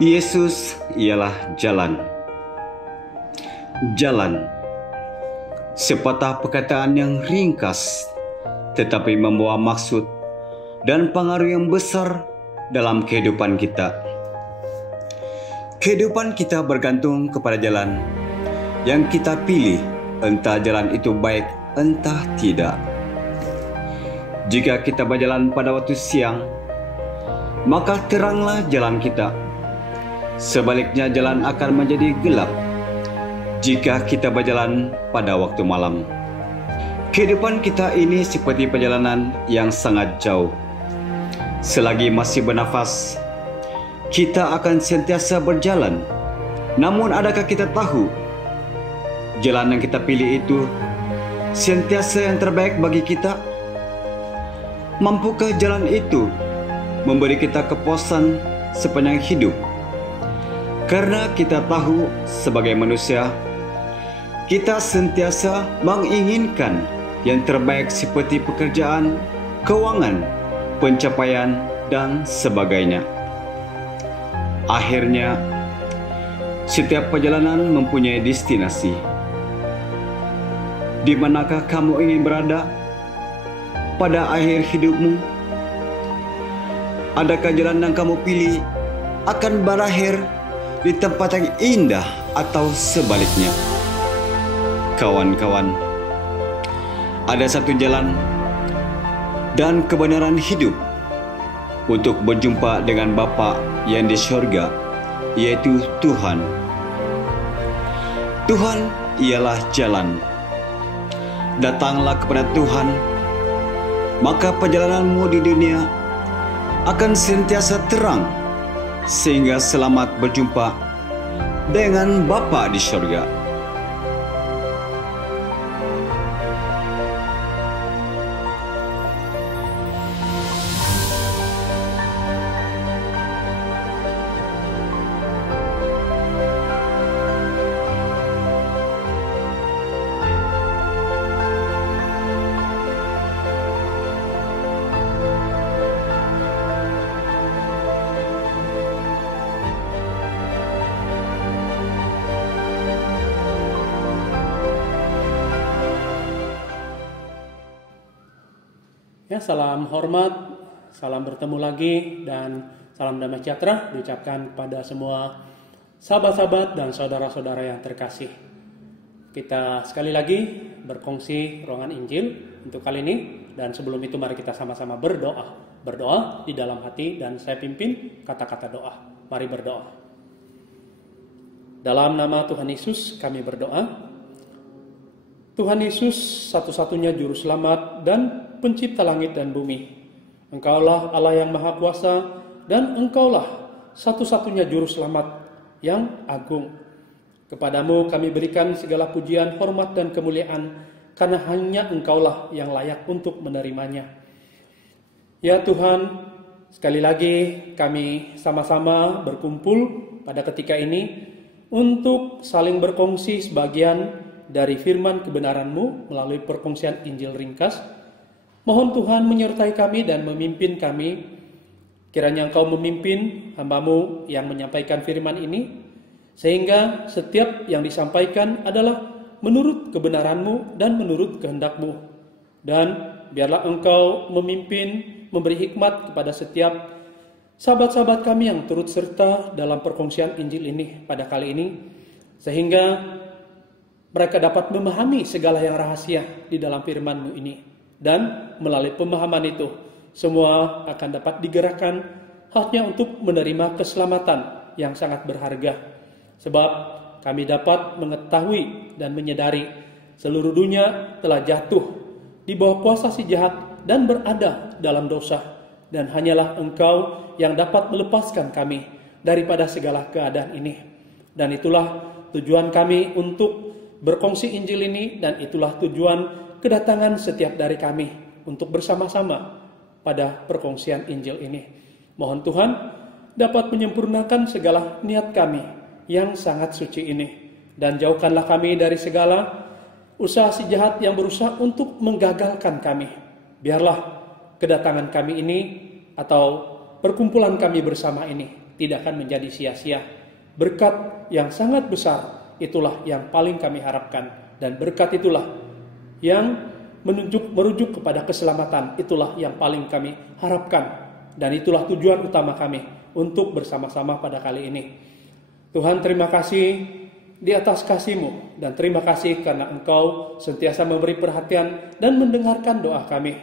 Yesus ialah jalan. Jalan, sepatah perkataan yang ringkas tetapi membawa maksud dan pengaruh yang besar dalam kehidupan kita. Kehidupan kita bergantung kepada jalan yang kita pilih, entah jalan itu baik entah tidak. Jika kita berjalan pada waktu siang, maka teranglah jalan kita. Sebaliknya jalan akan menjadi gelap jika kita berjalan pada waktu malam. Kehidupan kita ini seperti perjalanan yang sangat jauh. Selagi masih bernafas, kita akan sentiasa berjalan. Namun adakah kita tahu jalan yang kita pilih itu sentiasa yang terbaik bagi kita? Mampukah jalan itu memberi kita kepuasan sepanjang hidup? Karena kita tahu sebagai manusia, kita sentiasa menginginkan yang terbaik seperti pekerjaan, keuangan, pencapaian, dan sebagainya. Akhirnya, setiap perjalanan mempunyai destinasi. Di manakah kamu ingin berada pada akhir hidupmu? Adakah jalan yang kamu pilih akan berakhir di tempat yang indah atau sebaliknya? Kawan-kawan, ada satu jalan dan kebenaran hidup untuk berjumpa dengan Bapa yang di surga, yaitu Tuhan. Tuhan ialah jalan. Datanglah kepada Tuhan, maka perjalananmu di dunia akan sentiasa terang, sehingga selamat berjumpa dengan Bapa di surga. Ya, salam hormat, salam bertemu lagi, dan salam damai sejahtera diucapkan kepada semua sahabat-sahabat dan saudara-saudara yang terkasih. Kita sekali lagi berkongsi ruangan Injil untuk kali ini, dan sebelum itu mari kita sama-sama berdoa. Berdoa di dalam hati, dan saya pimpin kata-kata doa. Mari berdoa. Dalam nama Tuhan Yesus kami berdoa. Tuhan Yesus satu-satunya juru selamat dan pencipta langit dan bumi. Engkaulah Allah yang Maha Kuasa, dan Engkaulah satu-satunya juru selamat yang agung. Kepadamu kami berikan segala pujian, hormat, dan kemuliaan, karena hanya Engkaulah yang layak untuk menerimanya. Ya Tuhan, sekali lagi kami sama-sama berkumpul pada ketika ini untuk saling berkongsi sebagian dari firman kebenaran-Mu melalui perkongsian Injil ringkas. Mohon Tuhan menyertai kami dan memimpin kami. Kiranya Engkau memimpin hamba-Mu yang menyampaikan firman ini, sehingga setiap yang disampaikan adalah menurut kebenaran-Mu dan menurut kehendak-Mu. Dan biarlah Engkau memimpin, memberi hikmat kepada setiap sahabat-sahabat kami yang turut serta dalam perkongsian Injil ini pada kali ini, sehingga mereka dapat memahami segala yang rahasia di dalam firman-Mu ini. Dan melalui pemahaman itu, semua akan dapat digerakkan hanya untuk menerima keselamatan yang sangat berharga. Sebab kami dapat mengetahui dan menyadari seluruh dunia telah jatuh di bawah kuasa si jahat dan berada dalam dosa. Dan hanyalah Engkau yang dapat melepaskan kami daripada segala keadaan ini. Dan itulah tujuan kami untuk berkongsi Injil ini, dan itulah tujuan kedatangan setiap dari kami untuk bersama-sama pada perkongsian Injil ini. Mohon Tuhan dapat menyempurnakan segala niat kami yang sangat suci ini, dan jauhkanlah kami dari segala usaha si jahat yang berusaha untuk menggagalkan kami. Biarlah kedatangan kami ini atau perkumpulan kami bersama ini tidak akan menjadi sia-sia. Berkat yang sangat besar itulah yang paling kami harapkan, dan berkat itulah yang merujuk kepada keselamatan, itulah yang paling kami harapkan, dan itulah tujuan utama kami untuk bersama-sama pada kali ini. Tuhan, terima kasih di atas kasih-Mu, dan terima kasih karena Engkau sentiasa memberi perhatian dan mendengarkan doa kami.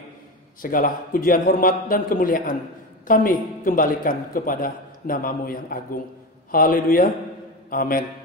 Segala pujian, hormat, dan kemuliaan kami kembalikan kepada nama-Mu yang agung. Haleluya, amin.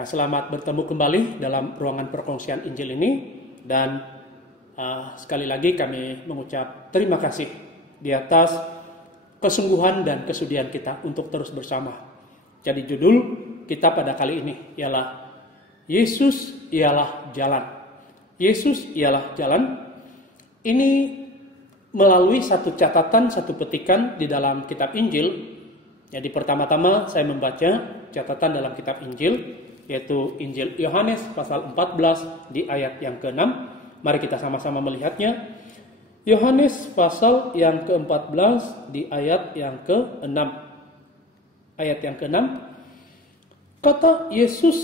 Ya, selamat bertemu kembali dalam ruangan perkongsian Injil ini, dan sekali lagi kami mengucap terima kasih di atas kesungguhan dan kesudian kita untuk terus bersama. Jadi judul kita pada kali ini ialah Yesus ialah jalan. Yesus ialah jalan. Ini melalui satu catatan, satu petikan di dalam kitab Injil. Jadi pertama-tama saya membaca catatan dalam kitab Injil, yaitu Injil Yohanes pasal 14 di ayat yang ke-6. Mari kita sama-sama melihatnya. Yohanes pasal yang ke-14 di ayat yang ke-6. Ayat yang ke-6. Kata Yesus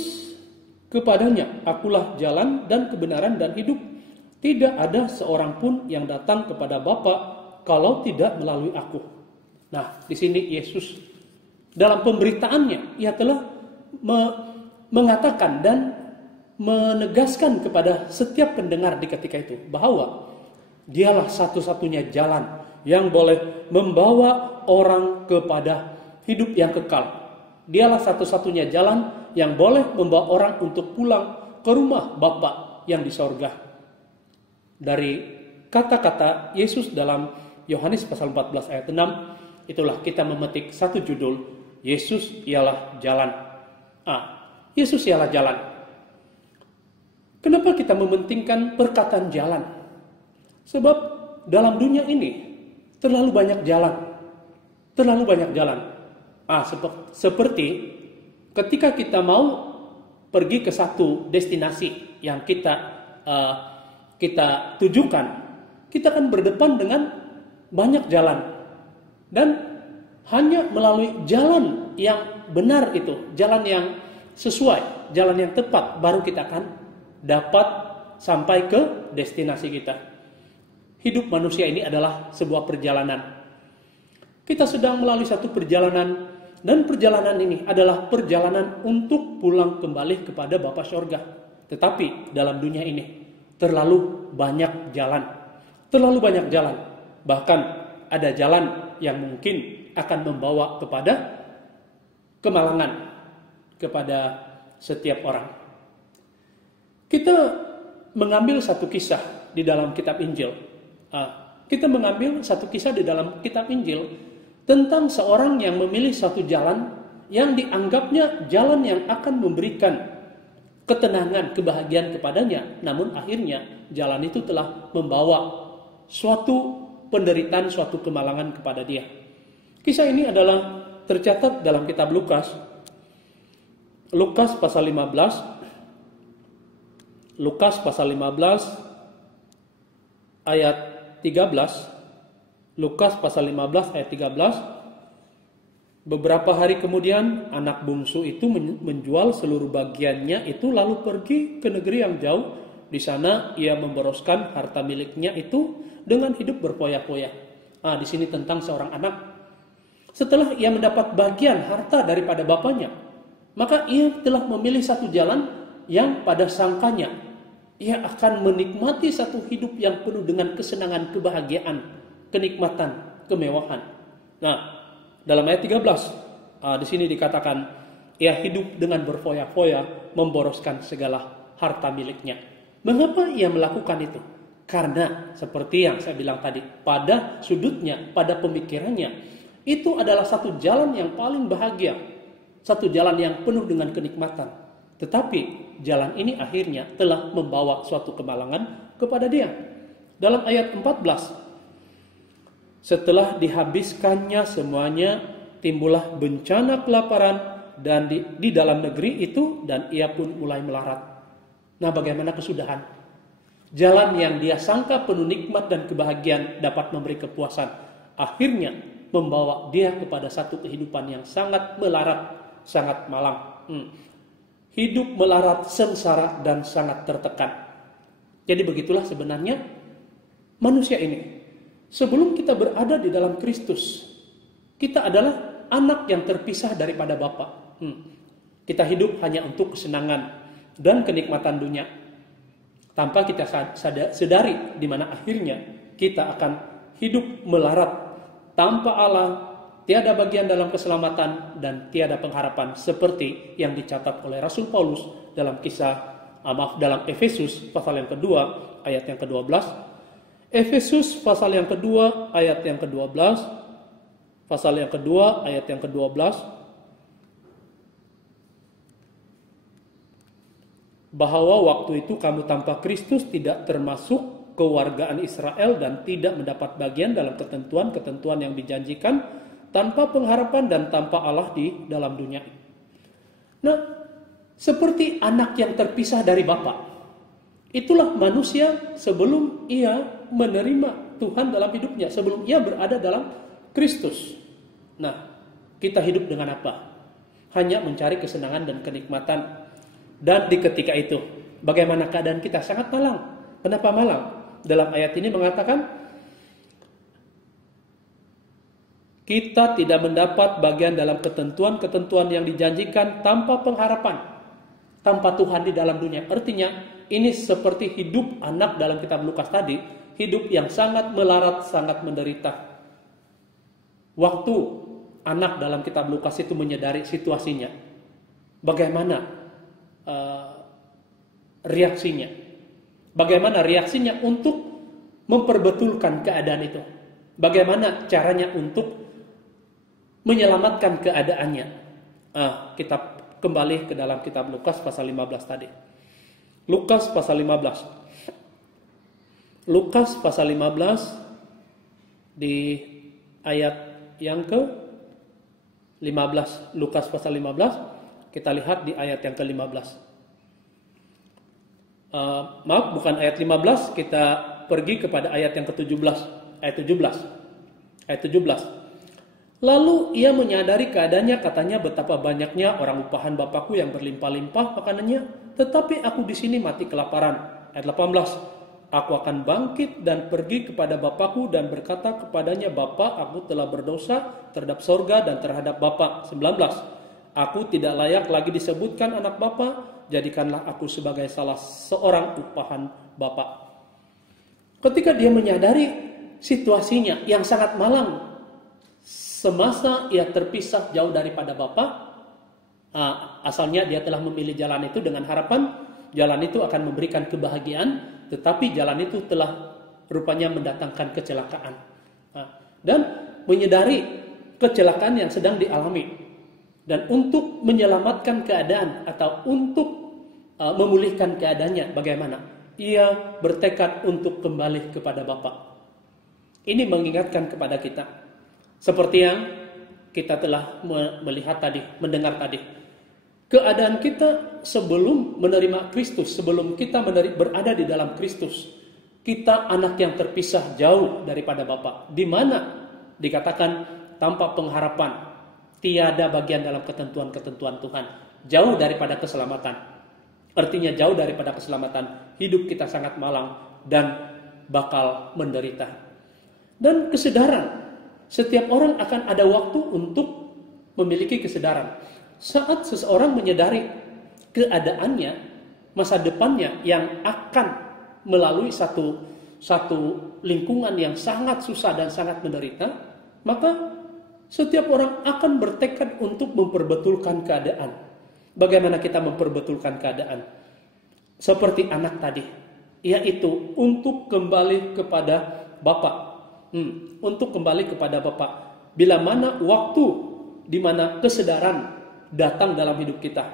kepadanya, "Akulah jalan dan kebenaran dan hidup. Tidak ada seorang pun yang datang kepada Bapa kalau tidak melalui aku." Nah, di sini Yesus dalam pemberitaannya, ia telah mengatakan dan menegaskan kepada setiap pendengar di ketika itu bahwa dialah satu-satunya jalan yang boleh membawa orang kepada hidup yang kekal. Dialah satu-satunya jalan yang boleh membawa orang untuk pulang ke rumah Bapa yang di sorga. Dari kata-kata Yesus dalam Yohanes pasal 14 ayat 6, itulah kita memetik satu judul, Yesus ialah jalan. Yesus ialah jalan. Kenapa kita mementingkan perkataan jalan? Sebab dalam dunia ini terlalu banyak jalan. Terlalu banyak jalan. Seperti ketika kita mau pergi ke satu destinasi yang kita tujukan, kita akan berdepan dengan banyak jalan. Dan hanya melalui jalan yang benar itu, jalan yang sesuai, jalan yang tepat, baru kita akan dapat sampai ke destinasi kita. Hidup manusia ini adalah sebuah perjalanan. Kita sedang melalui satu perjalanan, dan perjalanan ini adalah perjalanan untuk pulang kembali kepada Bapa Sorga. Tetapi dalam dunia ini terlalu banyak jalan. Terlalu banyak jalan. Bahkan ada jalan yang mungkin akan membawa kepada kemalangan kepada setiap orang. Kita mengambil satu kisah di dalam kitab Injil. Kita mengambil satu kisah di dalam kitab Injil tentang seorang yang memilih satu jalan yang dianggapnya jalan yang akan memberikan ketenangan, kebahagiaan kepadanya. Namun akhirnya jalan itu telah membawa suatu penderitaan, suatu kemalangan kepada dia. Kisah ini adalah tercatat dalam kitab Lukas. Lukas pasal 15. Lukas pasal 15 ayat 13. Lukas pasal 15 ayat 13. Beberapa hari kemudian anak bungsu itu menjual seluruh bagiannya itu lalu pergi ke negeri yang jauh. Di sana ia memboroskan harta miliknya itu dengan hidup berpoya-poya. Di sini tentang seorang anak. Setelah ia mendapat bagian harta daripada bapaknya, maka ia telah memilih satu jalan yang pada sangkanya ia akan menikmati satu hidup yang penuh dengan kesenangan, kebahagiaan, kenikmatan, kemewahan. Nah, dalam ayat 13, di sini dikatakan ia hidup dengan berfoya-foya, memboroskan segala harta miliknya. Mengapa ia melakukan itu? Karena seperti yang saya bilang tadi, pada sudutnya, pada pemikirannya, itu adalah satu jalan yang paling bahagia, satu jalan yang penuh dengan kenikmatan. Tetapi jalan ini akhirnya telah membawa suatu kemalangan kepada dia. Dalam ayat 14, setelah dihabiskannya semuanya, timbullah bencana kelaparan dan di dalam negeri itu, dan ia pun mulai melarat. Nah, bagaimana kesudahan? Jalan yang dia sangka penuh nikmat dan kebahagiaan dapat memberi kepuasan, akhirnya membawa dia kepada satu kehidupan yang sangat melarat, sangat malang. Hidup melarat, sengsara, dan sangat tertekan. Jadi begitulah sebenarnya manusia ini. Sebelum kita berada di dalam Kristus, kita adalah anak yang terpisah daripada Bapa. Kita hidup hanya untuk kesenangan dan kenikmatan dunia, tanpa kita sadari di mana akhirnya kita akan hidup melarat tanpa Allah, tiada bagian dalam keselamatan dan tiada pengharapan, seperti yang dicatat oleh Rasul Paulus dalam dalam Efesus pasal yang kedua ayat yang ke-12. Efesus pasal yang kedua ayat yang ke-12. Pasal yang kedua ayat yang ke-12. Bahwa waktu itu kamu tanpa Kristus tidak termasuk kewargaan Israel dan tidak mendapat bagian dalam ketentuan-ketentuan yang dijanjikan, tanpa pengharapan dan tanpa Allah di dalam dunia. Nah, seperti anak yang terpisah dari Bapa. Itulah manusia sebelum ia menerima Tuhan dalam hidupnya, sebelum ia berada dalam Kristus. Nah, kita hidup dengan apa? Hanya mencari kesenangan dan kenikmatan. Dan di ketika itu, bagaimana keadaan kita? Sangat malang. Kenapa malang? Dalam ayat ini mengatakan, Kita tidak mendapat bagian dalam ketentuan-ketentuan yang dijanjikan tanpa pengharapan, tanpa Tuhan di dalam dunia. Artinya, ini seperti hidup anak dalam kitab Lukas tadi, hidup yang sangat melarat, sangat menderita. Waktu anak dalam kitab Lukas itu menyadari situasinya, bagaimana reaksinya? Bagaimana reaksinya untuk memperbetulkan keadaan itu? Bagaimana caranya untuk menyelamatkan keadaannya? Kita kembali ke dalam kitab Lukas pasal 15 tadi. Lukas pasal 15. Lukas pasal 15 di ayat yang ke-15. Lukas pasal 15, kita lihat di ayat yang ke-15. Maaf, bukan ayat 15, kita pergi kepada ayat yang ke-17. Ayat 17. Lalu ia menyadari keadaannya, katanya, betapa banyaknya orang upahan Bapakku yang berlimpah-limpah makanannya, tetapi aku di sini mati kelaparan. Ayat 18. Aku akan bangkit dan pergi kepada Bapakku dan berkata kepadanya, Bapa, aku telah berdosa terhadap sorga dan terhadap Bapa. 19. Aku tidak layak lagi disebutkan anak Bapa, jadikanlah aku sebagai salah seorang upahan Bapa. Ketika dia menyadari situasinya yang sangat malang, semasa ia terpisah jauh daripada Bapa, asalnya dia telah memilih jalan itu dengan harapan jalan itu akan memberikan kebahagiaan, tetapi jalan itu telah rupanya mendatangkan kecelakaan. Dan menyadari kecelakaan yang sedang dialami. Dan untuk menyelamatkan keadaan atau untuk memulihkan keadaannya, bagaimana? Ia bertekad untuk kembali kepada Bapa. Ini mengingatkan kepada kita. Seperti yang kita telah melihat tadi, mendengar tadi. Keadaan kita sebelum menerima Kristus, sebelum kita berada di dalam Kristus, kita anak yang terpisah jauh daripada Bapa. Di mana dikatakan tanpa pengharapan, tiada bagian dalam ketentuan-ketentuan Tuhan, jauh daripada keselamatan. Artinya jauh daripada keselamatan, hidup kita sangat malang dan bakal menderita. Dan kesadaran, setiap orang akan ada waktu untuk memiliki kesadaran. Saat seseorang menyadari keadaannya, masa depannya yang akan melalui satu lingkungan yang sangat susah dan sangat menderita, maka setiap orang akan bertekad untuk memperbetulkan keadaan. Bagaimana kita memperbetulkan keadaan? Seperti anak tadi, yaitu untuk kembali kepada Bapa. Untuk kembali kepada Bapa. Bila mana waktu di mana kesadaran datang dalam hidup kita,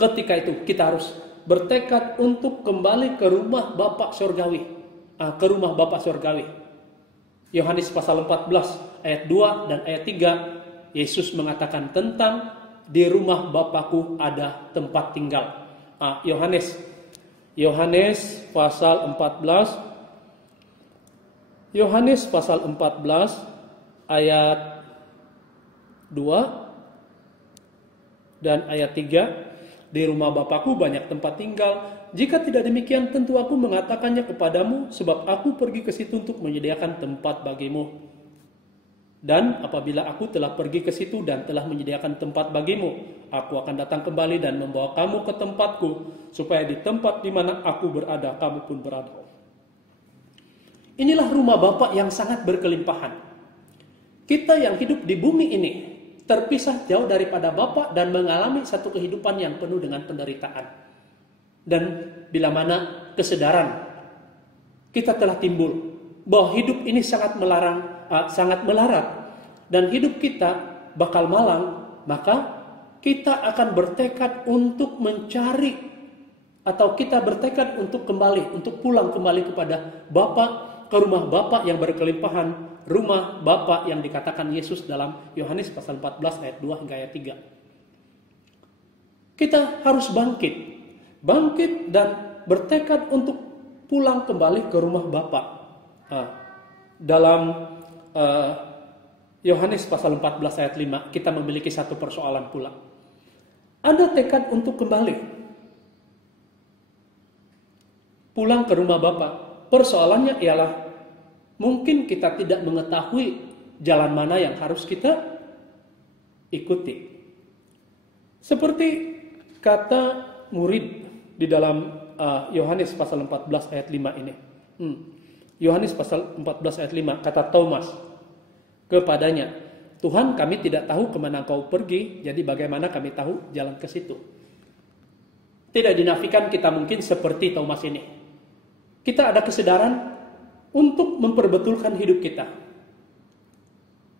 ketika itu kita harus bertekad untuk kembali ke rumah Bapa surgawi, ke rumah Bapa surgawi. Yohanes pasal 14 ayat 2 dan ayat 3, Yesus mengatakan tentang di rumah Bapakku ada tempat tinggal. Yohanes pasal 14 ayat 2 dan ayat 3, di rumah Bapakku banyak tempat tinggal. Jika tidak demikian, tentu aku mengatakannya kepadamu, sebab aku pergi ke situ untuk menyediakan tempat bagimu. Dan apabila aku telah pergi ke situ dan telah menyediakan tempat bagimu, aku akan datang kembali dan membawa kamu ke tempatku, supaya di tempat di mana aku berada, kamu pun berada. Inilah rumah Bapa yang sangat berkelimpahan. Kita yang hidup di bumi ini terpisah jauh daripada Bapa dan mengalami satu kehidupan yang penuh dengan penderitaan. Dan bila mana kesadaran kita telah timbul bahwa hidup ini sangat melarat dan hidup kita bakal malang, maka kita akan bertekad untuk mencari, atau kita bertekad untuk kembali, untuk pulang kembali kepada Bapa, ke rumah Bapa yang berkelimpahan, rumah Bapa yang dikatakan Yesus dalam Yohanes pasal 14 ayat 2 hingga ayat 3. Kita harus bangkit dan bertekad untuk pulang kembali ke rumah Bapa. Dalam Yohanes pasal 14 ayat 5, kita memiliki satu persoalan pula. Ada tekad untuk kembali pulang ke rumah Bapa. Persoalannya ialah mungkin kita tidak mengetahui jalan mana yang harus kita ikuti. Seperti kata murid di dalam Yohanes pasal 14 ayat 5 ini. Yohanes pasal 14 ayat 5, kata Thomas kepadanya, Tuhan, kami tidak tahu kemana Engkau pergi, jadi bagaimana kami tahu jalan ke situ? Tidak dinafikan kita mungkin seperti Thomas ini. Kita ada kesadaran untuk memperbetulkan hidup kita.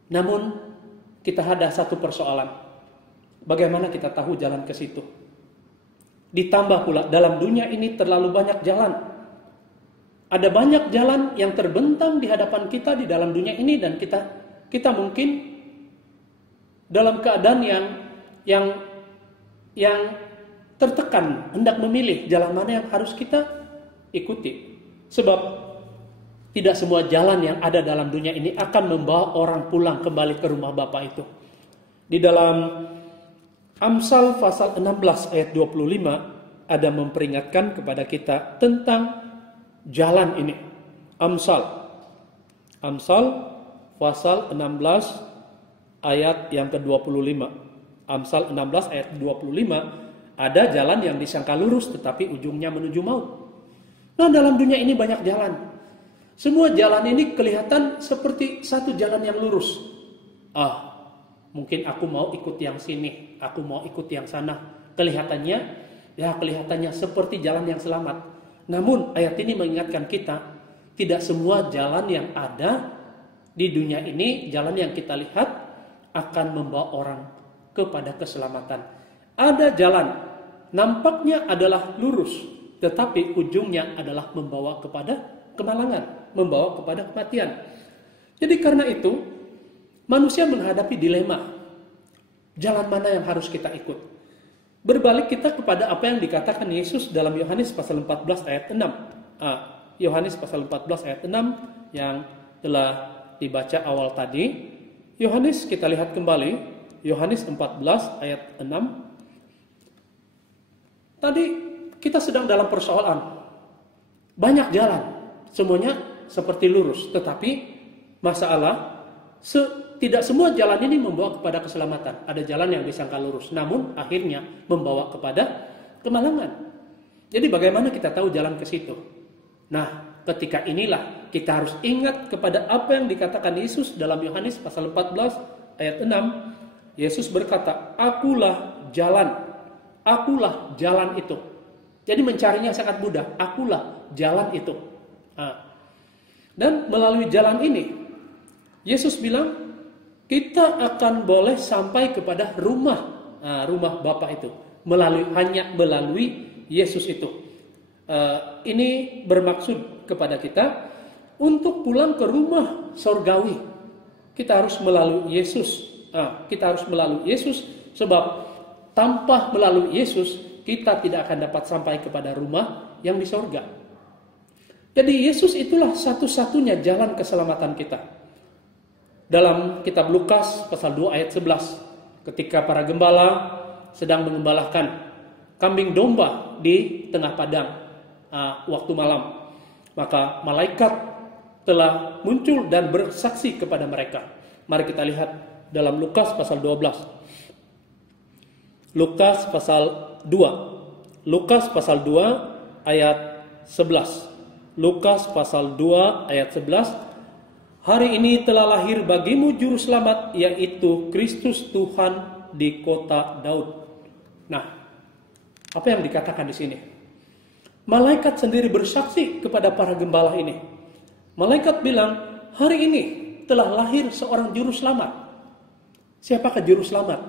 Namun, kita ada satu persoalan. Bagaimana kita tahu jalan ke situ? Ditambah pula, dalam dunia ini terlalu banyak jalan. Ada banyak jalan yang terbentang di hadapan kita di dalam dunia ini, dan kita mungkin dalam keadaan yang tertekan, hendak memilih jalan mana yang harus kita ikuti. Sebab tidak semua jalan yang ada dalam dunia ini akan membawa orang pulang kembali ke rumah Bapa itu. Di dalam Amsal pasal 16 ayat 25 ada memperingatkan kepada kita tentang jalan ini. Amsal pasal 16 ayat yang ke-25. Amsal 16 ayat 25, ada jalan yang disangka lurus tetapi ujungnya menuju maut. Nah, dalam dunia ini banyak jalan. Semua jalan ini kelihatan seperti satu jalan yang lurus. Mungkin aku mau ikut yang sini, aku mau ikut yang sana. Kelihatannya seperti jalan yang selamat. Namun ayat ini mengingatkan kita, tidak semua jalan yang ada di dunia ini, jalan yang kita lihat akan membawa orang kepada keselamatan. Ada jalan, nampaknya adalah lurus, tetapi ujungnya adalah membawa kepada kemalangan, membawa kepada kematian. Jadi karena itu, manusia menghadapi dilema. Jalan mana yang harus kita ikut? Berbalik kita kepada apa yang dikatakan Yesus dalam Yohanes pasal 14 ayat 6. Yohanes pasal 14 ayat 6 yang telah dibaca awal tadi. Yohanes kita lihat kembali. Yohanes 14 ayat 6. Tadi kita sedang dalam persoalan. Banyak jalan. Semuanya seperti lurus. Tetapi masalah tidak semua jalan ini membawa kepada keselamatan. Ada jalan yang disangka lurus, namun akhirnya membawa kepada kemalangan. Jadi bagaimana kita tahu jalan ke situ? Nah, ketika inilah kita harus ingat kepada apa yang dikatakan Yesus dalam Yohanes pasal 14 ayat 6. Yesus berkata, akulah jalan itu. Jadi mencarinya sangat mudah, akulah jalan itu. Dan melalui jalan ini, Yesus bilang, kita akan boleh sampai kepada rumah Bapa itu hanya melalui Yesus itu. Ini bermaksud kepada kita untuk pulang ke rumah surgawi. Kita harus melalui Yesus. Kita harus melalui Yesus, sebab tanpa melalui Yesus kita tidak akan dapat sampai kepada rumah yang di surga. Jadi Yesus itulah satu-satunya jalan keselamatan kita. Dalam kitab Lukas pasal 2 ayat 11, ketika para gembala sedang mengembalakan kambing domba di tengah padang waktu malam, maka malaikat telah muncul dan bersaksi kepada mereka. Mari kita lihat dalam Lukas pasal 12. Lukas pasal 2 ayat 11. Lukas pasal 2 ayat 11. Hari ini telah lahir bagimu juru selamat, yaitu Kristus Tuhan di kota Daud. Nah, apa yang dikatakan di sini? Malaikat sendiri bersaksi kepada para gembala ini. Malaikat bilang, hari ini telah lahir seorang juru selamat. Siapakah juru selamat?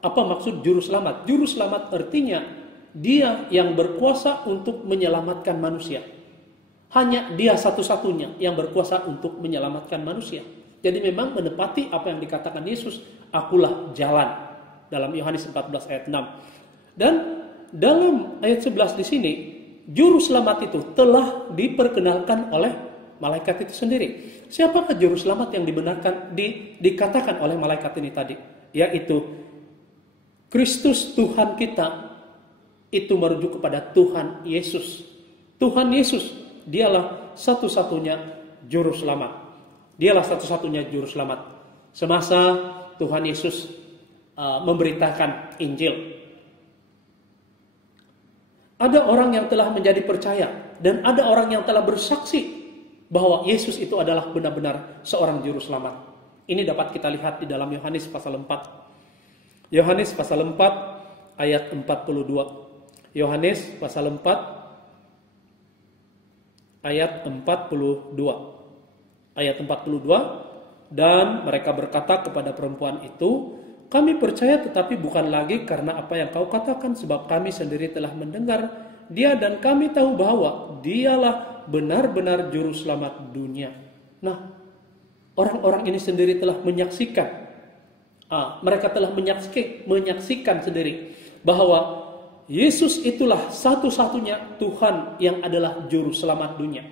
Apa maksud juru selamat? Juru selamat artinya dia yang berkuasa untuk menyelamatkan manusia. Hanya dia satu-satunya yang berkuasa untuk menyelamatkan manusia. Jadi memang menepati apa yang dikatakan Yesus, akulah jalan, dalam Yohanes 14 ayat 6. Dan dalam ayat 11 di sini, juru selamat itu telah diperkenalkan oleh malaikat itu sendiri. Siapakah juru selamat yang dibenarkan dikatakan oleh malaikat ini tadi? Yaitu Kristus Tuhan kita. Itu merujuk kepada Tuhan Yesus. Tuhan Yesus, dialah satu-satunya juru selamat. Dialah satu-satunya juru selamat. semasa Tuhan Yesus memberitakan Injil. Ada orang yang telah menjadi percaya dan ada orang yang telah bersaksi bahwa Yesus itu adalah benar-benar seorang juru selamat. Ini dapat kita lihat di dalam Yohanes pasal 4. Yohanes pasal 4 ayat 42. Yohanes pasal 4 ayat 42. Ayat 42, dan mereka berkata kepada perempuan itu, kami percaya tetapi bukan lagi karena apa yang kau katakan, sebab kami sendiri telah mendengar dia dan kami tahu bahwa dialah benar-benar juru selamat dunia. Nah, orang-orang ini sendiri telah menyaksikan, mereka telah menyaksikan sendiri bahwa Yesus itulah satu-satunya Tuhan yang adalah juru selamat dunia.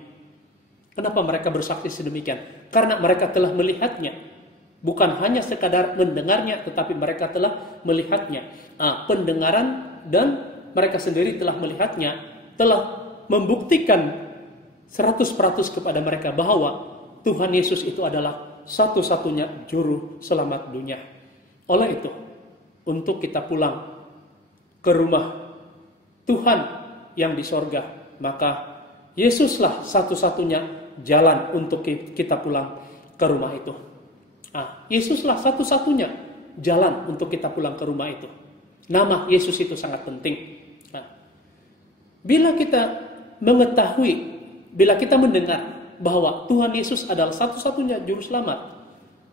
Kenapa mereka bersaksi sedemikian? Karena mereka telah melihatnya. Bukan hanya sekadar mendengarnya, tetapi mereka telah melihatnya. Pendengaran dan mereka sendiri telah melihatnya, telah membuktikan 100% kepada mereka bahwa Tuhan Yesus itu adalah satu-satunya juru selamat dunia. Oleh itu, untuk kita pulang ke rumah Tuhan yang di sorga, maka Yesuslah satu-satunya jalan untuk kita pulang ke rumah itu. Yesuslah satu-satunya jalan untuk kita pulang ke rumah itu. Nama Yesus itu sangat penting. Bila kita mengetahui, bila kita mendengar bahwa Tuhan Yesus adalah satu-satunya juru selamat,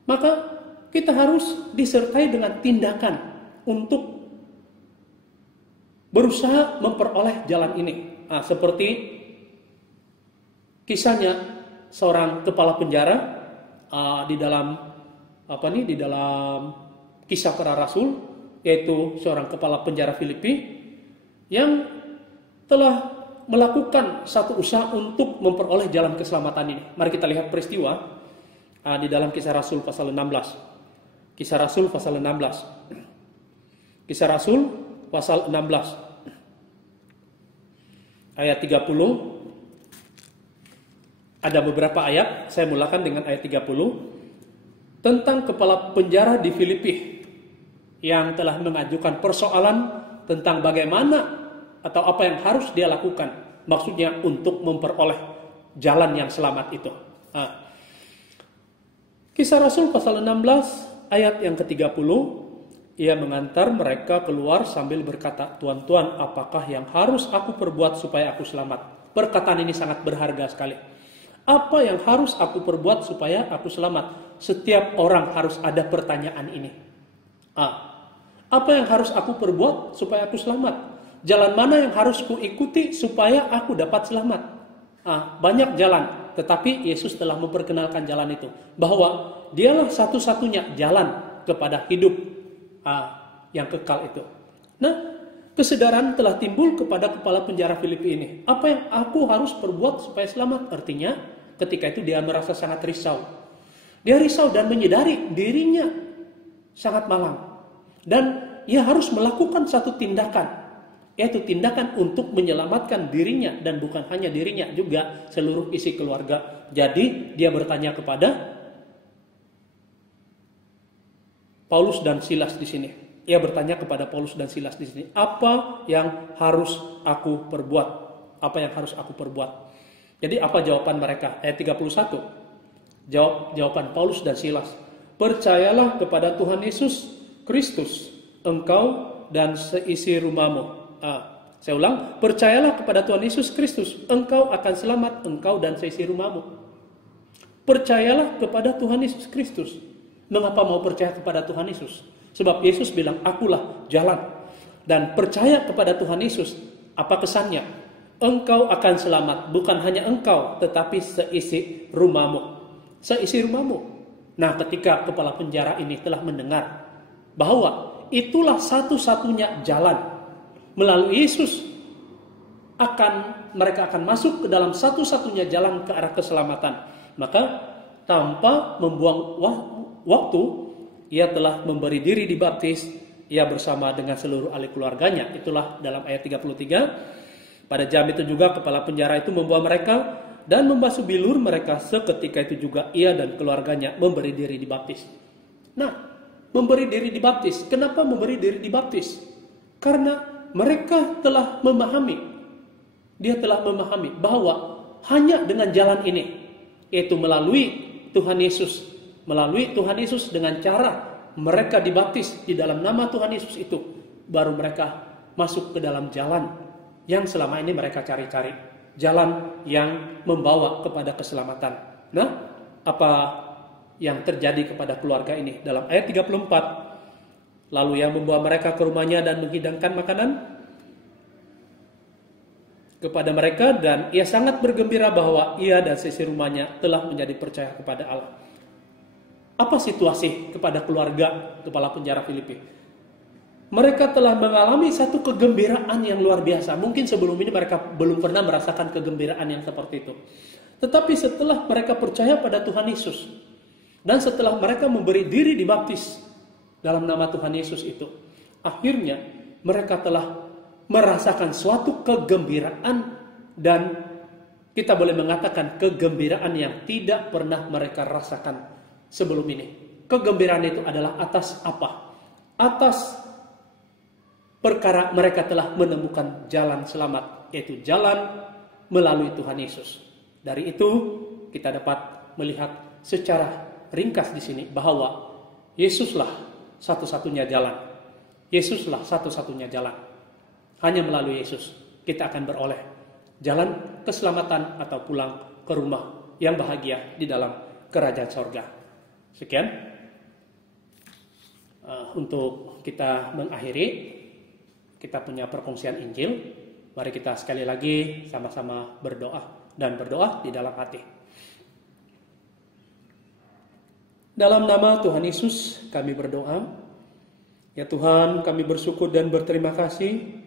maka kita harus disertai dengan tindakan untuk berusaha memperoleh jalan ini. Seperti kisahnya seorang kepala penjara di dalam Kisah Para Rasul, yaitu seorang kepala penjara Filipi yang telah melakukan satu usaha untuk memperoleh jalan keselamatan ini. Mari kita lihat peristiwa di dalam Kisah Rasul pasal 16. Kisah Rasul pasal 16. Kisah Rasul pasal 16 ayat 30. Ada beberapa ayat, saya mulakan dengan ayat 30. Tentang kepala penjara di Filipi yang telah mengajukan persoalan tentang bagaimana atau apa yang harus dia lakukan, maksudnya untuk memperoleh jalan yang selamat itu. Kisah Rasul pasal 16 ayat yang ke-30, ia mengantar mereka keluar sambil berkata, Tuan-tuan, apakah yang harus aku perbuat supaya aku selamat? Perkataan ini sangat berharga sekali. Apa yang harus aku perbuat supaya aku selamat? Setiap orang harus ada pertanyaan ini. Apa yang harus aku perbuat supaya aku selamat? Jalan mana yang harus kuikuti supaya aku dapat selamat? Banyak jalan, tetapi Yesus telah memperkenalkan jalan itu. Bahwa dialah satu-satunya jalan kepada hidup yang kekal itu. Nah, kesadaran telah timbul kepada kepala penjara Filipi ini. Apa yang aku harus perbuat supaya selamat? Artinya, ketika itu dia merasa sangat risau. Dia risau dan menyadari dirinya sangat malang. Dan ia harus melakukan satu tindakan, yaitu tindakan untuk menyelamatkan dirinya, dan bukan hanya dirinya, juga seluruh isi keluarga. Jadi dia bertanya kepada Paulus dan Silas di sini. Ia bertanya kepada Paulus dan Silas di sini, apa yang harus aku perbuat? Apa yang harus aku perbuat? Jadi apa jawaban mereka? Ayat 31. Jawaban Paulus dan Silas. Percayalah kepada Tuhan Yesus Kristus, engkau dan seisi rumahmu. Saya ulang, percayalah kepada Tuhan Yesus Kristus, engkau akan selamat, engkau dan seisi rumahmu. Percayalah kepada Tuhan Yesus Kristus. Mengapa mau percaya kepada Tuhan Yesus? Sebab Yesus bilang, akulah jalan. Dan percaya kepada Tuhan Yesus, apa kesannya? Engkau akan selamat, bukan hanya engkau, tetapi seisi rumahmu. Seisi rumahmu. Nah, ketika kepala penjara ini telah mendengar bahwa itulah satu-satunya jalan, melalui Yesus mereka akan masuk ke dalam satu-satunya jalan ke arah keselamatan. Maka tanpa membuang waktu, ia telah memberi diri dibaptis, ia bersama dengan seluruh ahli keluarganya. Itulah dalam ayat 33. Pada jam itu juga kepala penjara itu membawa mereka dan membasuh bilur mereka. Seketika itu juga ia dan keluarganya memberi diri dibaptis. Nah, memberi diri dibaptis. Kenapa memberi diri dibaptis? Karena mereka telah memahami, dia telah memahami bahwa hanya dengan jalan ini, yaitu melalui Tuhan Yesus, dengan cara mereka dibaptis di dalam nama Tuhan Yesus itu, baru mereka masuk ke dalam jalan yang selama ini mereka cari-cari, jalan yang membawa kepada keselamatan. Nah, apa yang terjadi kepada keluarga ini? Dalam ayat 34, lalu yang membawa mereka ke rumahnya dan menghidangkan makanan kepada mereka, dan ia sangat bergembira bahwa ia dan seisi rumahnya telah menjadi percaya kepada Allah. Apa situasi kepada keluarga kepala penjara Filipi? Mereka telah mengalami satu kegembiraan yang luar biasa. Mungkin sebelum ini mereka belum pernah merasakan kegembiraan yang seperti itu. Tetapi setelah mereka percaya pada Tuhan Yesus, dan setelah mereka memberi diri dibaptis dalam nama Tuhan Yesus itu, akhirnya mereka telah merasakan suatu kegembiraan, dan kita boleh mengatakan kegembiraan yang tidak pernah mereka rasakan sebelum ini. Kegembiraan itu adalah atas apa? Atas perkara mereka telah menemukan jalan selamat, yaitu jalan melalui Tuhan Yesus. Dari itu kita dapat melihat secara ringkas di sini bahwa Yesuslah satu-satunya jalan. Yesuslah satu-satunya jalan. Hanya melalui Yesus kita akan beroleh jalan keselamatan atau pulang ke rumah yang bahagia di dalam kerajaan sorga. Sekian untuk kita mengakhiri kita punya perkongsian Injil. Mari kita sekali lagi sama-sama berdoa dan berdoa di dalam hati. Dalam nama Tuhan Yesus kami berdoa. Ya Tuhan, kami bersyukur dan berterima kasih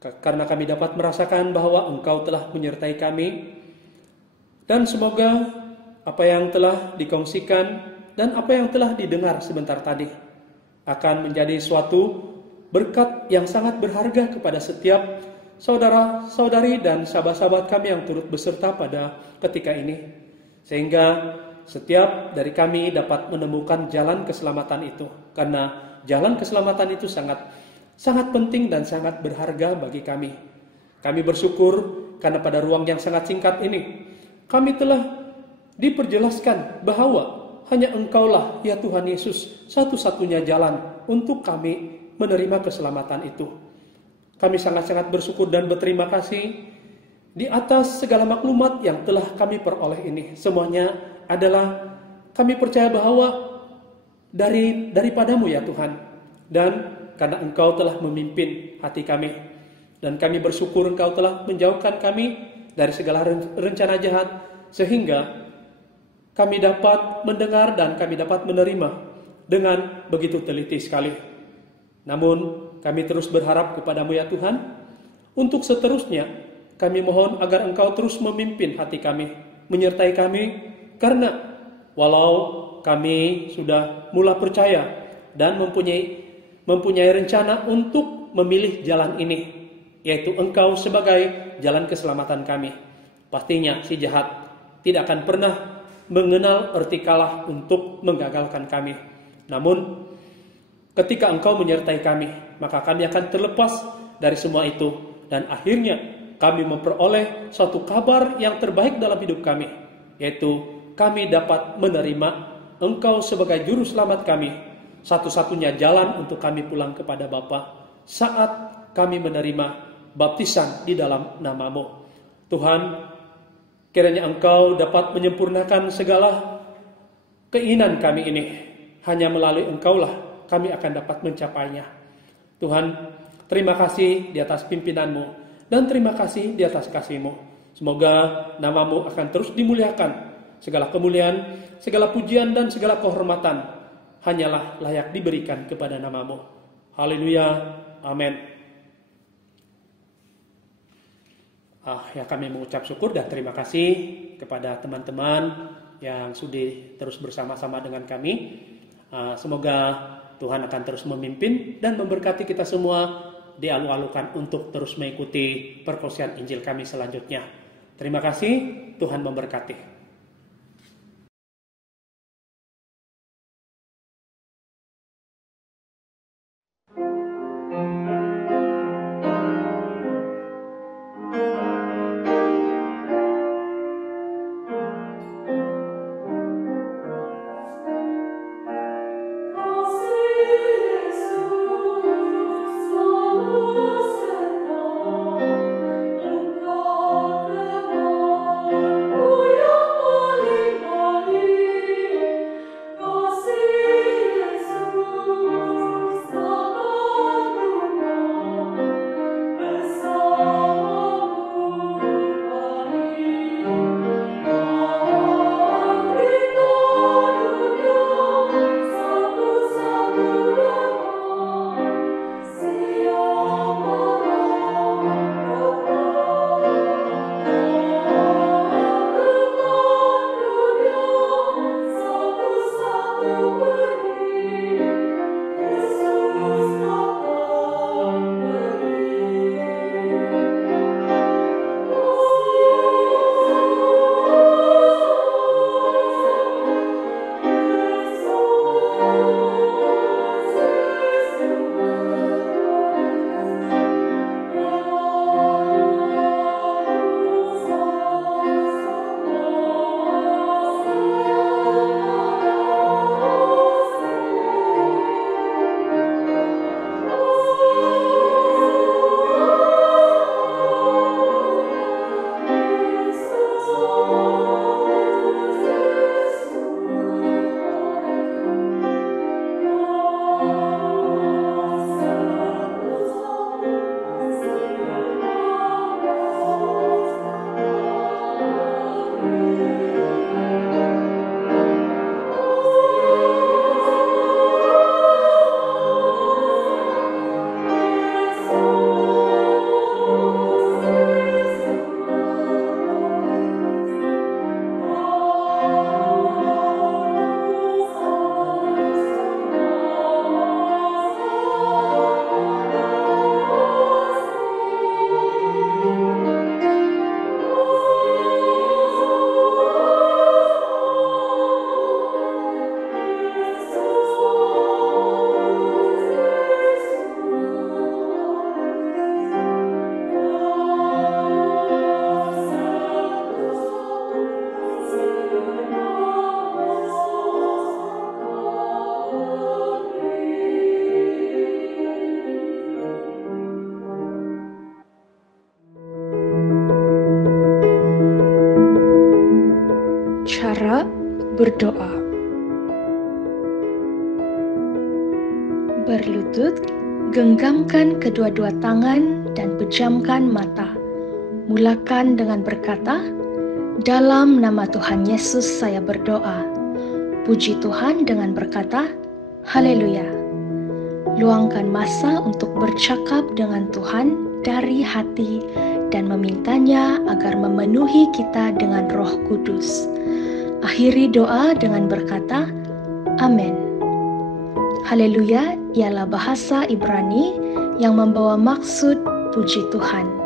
karena kami dapat merasakan bahwa Engkau telah menyertai kami. Dan semoga apa yang telah dikongsikan dan apa yang telah didengar sebentar tadi akan menjadi suatu berkat yang sangat berharga kepada setiap saudara-saudari dan sahabat-sahabat kami yang turut beserta pada ketika ini. Sehingga setiap dari kami dapat menemukan jalan keselamatan itu. Karena jalan keselamatan itu sangat penting dan sangat berharga bagi kami. Kami bersyukur karena pada ruang yang sangat singkat ini kami telah diperjelaskan bahwa hanya Engkaulah ya Tuhan Yesus satu-satunya jalan untuk kami menerima keselamatan itu. Kami sangat-sangat bersyukur dan berterima kasih di atas segala maklumat yang telah kami peroleh ini. Semuanya adalah kami percaya bahwa daripadamu ya Tuhan, dan karena Engkau telah memimpin hati kami, dan kami bersyukur Engkau telah menjauhkan kami dari segala rencana jahat, sehingga kami dapat mendengar dan kami dapat menerima dengan begitu teliti sekali. Namun kami terus berharap kepadamu ya Tuhan, untuk seterusnya kami mohon agar Engkau terus memimpin hati kami, menyertai kami, karena walau kami sudah mula percaya dan mempunyai rencana untuk memilih jalan ini, yaitu Engkau sebagai jalan keselamatan kami, pastinya si jahat tidak akan pernah mengenal erti kalah untuk menggagalkan kami. Namun ketika Engkau menyertai kami, maka kami akan terlepas dari semua itu, dan akhirnya kami memperoleh suatu kabar yang terbaik dalam hidup kami, yaitu kami dapat menerima Engkau sebagai juru selamat kami, satu-satunya jalan untuk kami pulang kepada Bapa saat kami menerima baptisan di dalam nama-Mu. Tuhan, kiranya Engkau dapat menyempurnakan segala keinginan kami ini. Hanya melalui Engkaulah kami akan dapat mencapainya. Tuhan, terima kasih di atas pimpinan-Mu, dan terima kasih di atas kasih-Mu. Semoga nama-Mu akan terus dimuliakan. Segala kemuliaan, segala pujian, dan segala kehormatan hanyalah layak diberikan kepada nama-Mu. Haleluya. Amin. Ya, kami mengucap syukur dan terima kasih kepada teman-teman yang sudah terus bersama-sama dengan kami. Semoga Tuhan akan terus memimpin dan memberkati kita semua, dialu-alukan untuk terus mengikuti perkongsian Injil kami selanjutnya. Terima kasih, Tuhan memberkati. berdoa. Berlutut, genggamkan kedua-dua tangan dan pejamkan mata. Mulakan dengan berkata, "Dalam nama Tuhan Yesus saya berdoa." Puji Tuhan dengan berkata, "Haleluya." Luangkan masa untuk bercakap dengan Tuhan dari hati dan memintanya agar memenuhi kita dengan Roh Kudus. Akhiri doa dengan berkata, "Amin." Haleluya ialah bahasa Ibrani yang membawa maksud puji Tuhan.